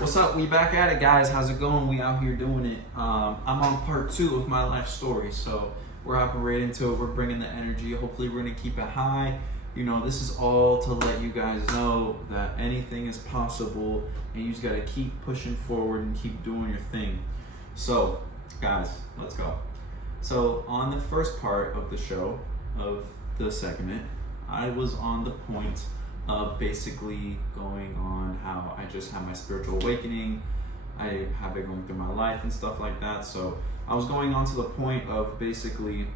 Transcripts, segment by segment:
What's up? We back at it, guys. How's it going? We out here doing it. I'm on part 2 of my life story, so we're hopping right into it. We're bringing the energy. Hopefully, we're gonna keep it high. You know, this is all to let you guys know that anything is possible, and you just gotta keep pushing forward and keep doing your thing. So, guys, let's go. So, on the first part of the show, of the segment, I was on the point of basically going on how I just had my spiritual awakening. I have been going through my life and stuff like that. So I was going on to the point of basically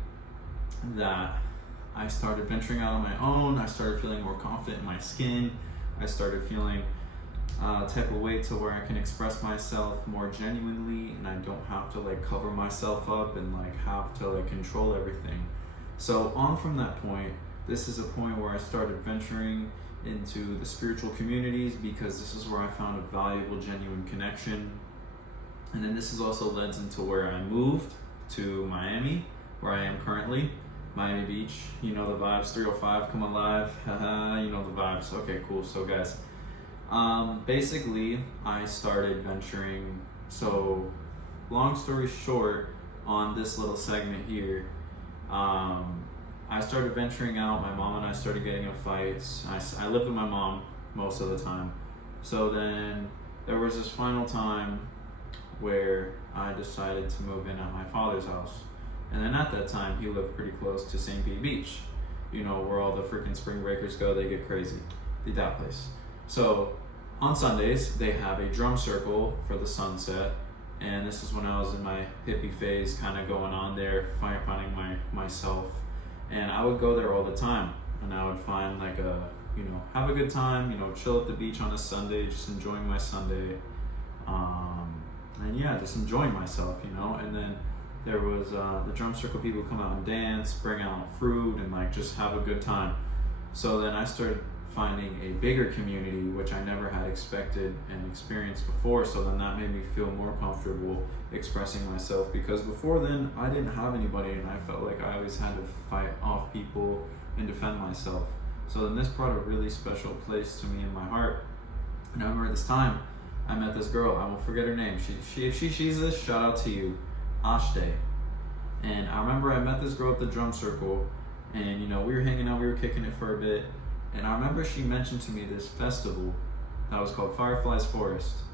that I started venturing out on my own. I started feeling more confident in my skin. I started feeling type of way to where I can express myself more genuinely, and I don't have to like cover myself up and like have to like control everything. So on from that point, this is a point where I started venturing into the spiritual communities, because this is where I found a valuable, genuine connection. And then this has also led into where I moved to Miami, where I am currently, Miami Beach. You know the vibes, 305, come alive, haha, you know the vibes. Okay, cool. So guys, basically I started venturing. So long story short, on this little segment here, I started venturing out. My mom and I started getting in fights. I lived with my mom most of the time. So then there was this final time where I decided to move in at my father's house. And then at that time, he lived pretty close to St. Pete Beach. You know, where all the freaking spring breakers go, they get crazy. That place. So on Sundays, they have a drum circle for the sunset. And this is when I was in my hippie phase, kind of going on there, finding myself. And I would go there all the time, and I would find like have a good time, chill at the beach on a Sunday, just enjoying my Sunday. And yeah, just enjoying myself, and then there was the drum circle people come out and dance, bring out fruit, and like just have a good time. So then I started finding a bigger community, which I never had expected and experienced before. So then that made me feel more comfortable expressing myself, because before then I didn't have anybody, and I felt like I always had to fight off people and defend myself. So then this brought a really special place to me in my heart. And I remember this time I met this girl. I won't forget her name. If she's this, shout out to you, Ashday. And I remember I met this girl at the drum circle, and we were hanging out, we were kicking it for a bit. And I remember she mentioned to me this festival that was called Fireflies Forest.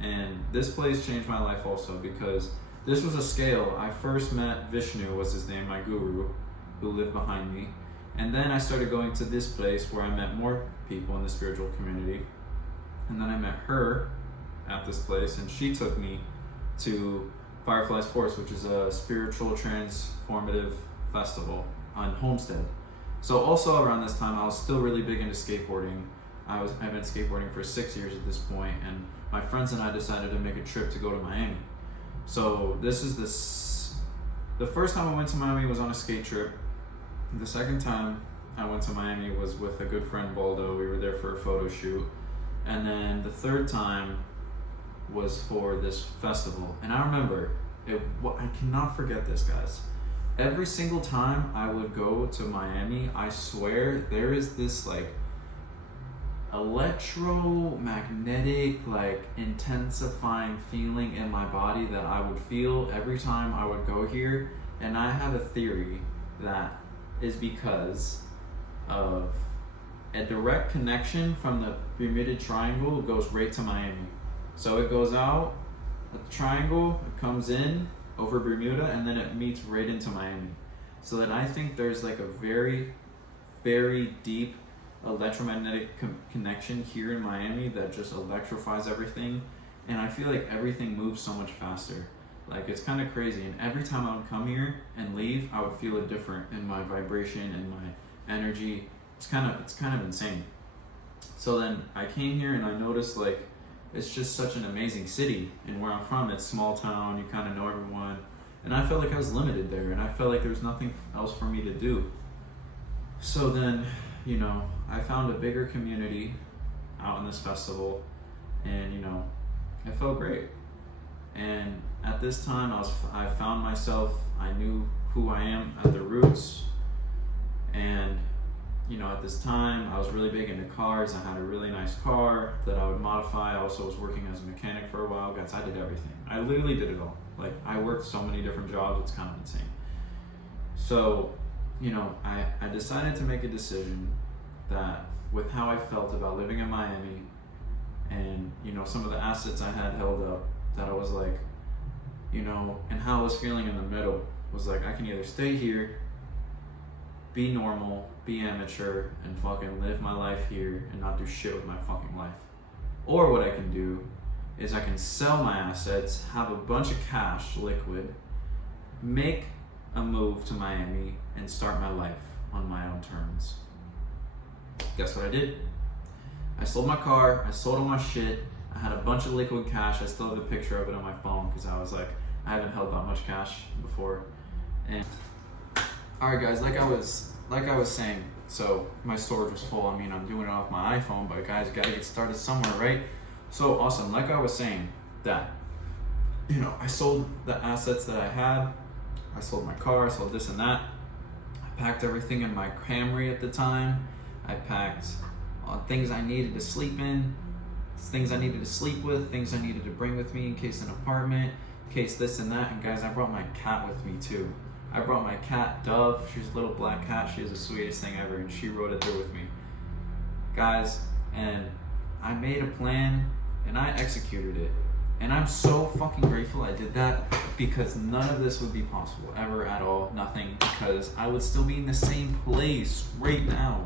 And this place changed my life also, because this was a scale. I first met Vishnu, was his name, my guru, who lived behind me. And then I started going to this place where I met more people in the spiritual community. And then I met her at this place, and she took me to Fireflies Forest, which is a spiritual transformative festival on Homestead. So also around this time, I was still really big into skateboarding. I've been skateboarding for 6 years at this point, and my friends and I decided to make a trip to go to Miami. So the first time I went to Miami was on a skate trip. The second time I went to Miami was with a good friend, Baldo. We were there for a photo shoot. And then the third time was for this festival. And I remember, I cannot forget this, guys. Every single time I would go to Miami, I swear there is this like electromagnetic, like intensifying feeling in my body that I would feel every time I would go here. And I have a theory that is because of a direct connection from the Bermuda Triangle goes right to Miami. So it goes out at the triangle, it comes in over Bermuda, and then it meets right into Miami. So then I think there's like a very, very deep electromagnetic connection here in Miami that just electrifies everything. And I feel like everything moves so much faster. Like, it's kind of crazy. And every time I would come here and leave, I would feel it different in my vibration and my energy. It's kind of insane. So then I came here and I noticed like it's just such an amazing city, and where I'm from, it's small town, you kind of know everyone, and I felt like I was limited there, and I felt like there was nothing else for me to do. So then, I found a bigger community out in this festival, and I felt great. And at this time, I found myself, I knew who I am at the roots, and at this time, I was really big into cars. I had a really nice car that I would modify. I also was working as a mechanic for a while. Guys, I did everything. I literally did it all. Like, I worked so many different jobs, it's kind of insane. So, I decided to make a decision that with how I felt about living in Miami and, some of the assets I had held up, that I was like, and how I was feeling in the middle was like, I can either stay here, be normal, be amateur, and fucking live my life here and not do shit with my fucking life. Or what I can do is I can sell my assets, have a bunch of cash, liquid, make a move to Miami, and start my life on my own terms. Guess what I did? I sold my car, I sold all my shit, I had a bunch of liquid cash. I still have a picture of it on my phone because I was like, I haven't held that much cash before. And alright guys, like I was saying, so my storage was full. I mean, I'm doing it off my iPhone, but guys, gotta get started somewhere, right? So awesome. Like I was saying, that I sold the assets that I had. I sold my car, I sold this and that. I packed everything in my Camry at the time. I packed things I needed to sleep in, things I needed to sleep with, things I needed to bring with me in case an apartment, in case this and that. And guys, I brought my cat with me too. I brought my cat, Dove. She's a little black cat. She is the sweetest thing ever, and she rode it there with me. Guys, and I made a plan, and I executed it. And I'm so fucking grateful I did that, because none of this would be possible, ever, at all, nothing, because I would still be in the same place right now.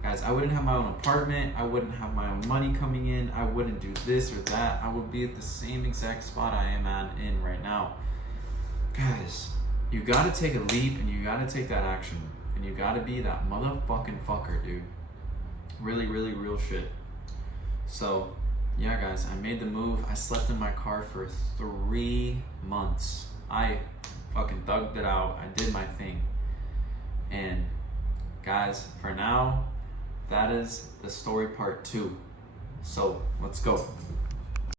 Guys, I wouldn't have my own apartment, I wouldn't have my own money coming in, I wouldn't do this or that, I would be at the same exact spot I am in right now. Guys, you gotta take a leap, and you gotta take that action, and you gotta be that motherfucking fucker, dude. Really, really real shit. So, yeah guys, I made the move. I slept in my car for 3 months. I fucking thugged it out. I did my thing. And guys, for now, that is the story part 2. So, let's go.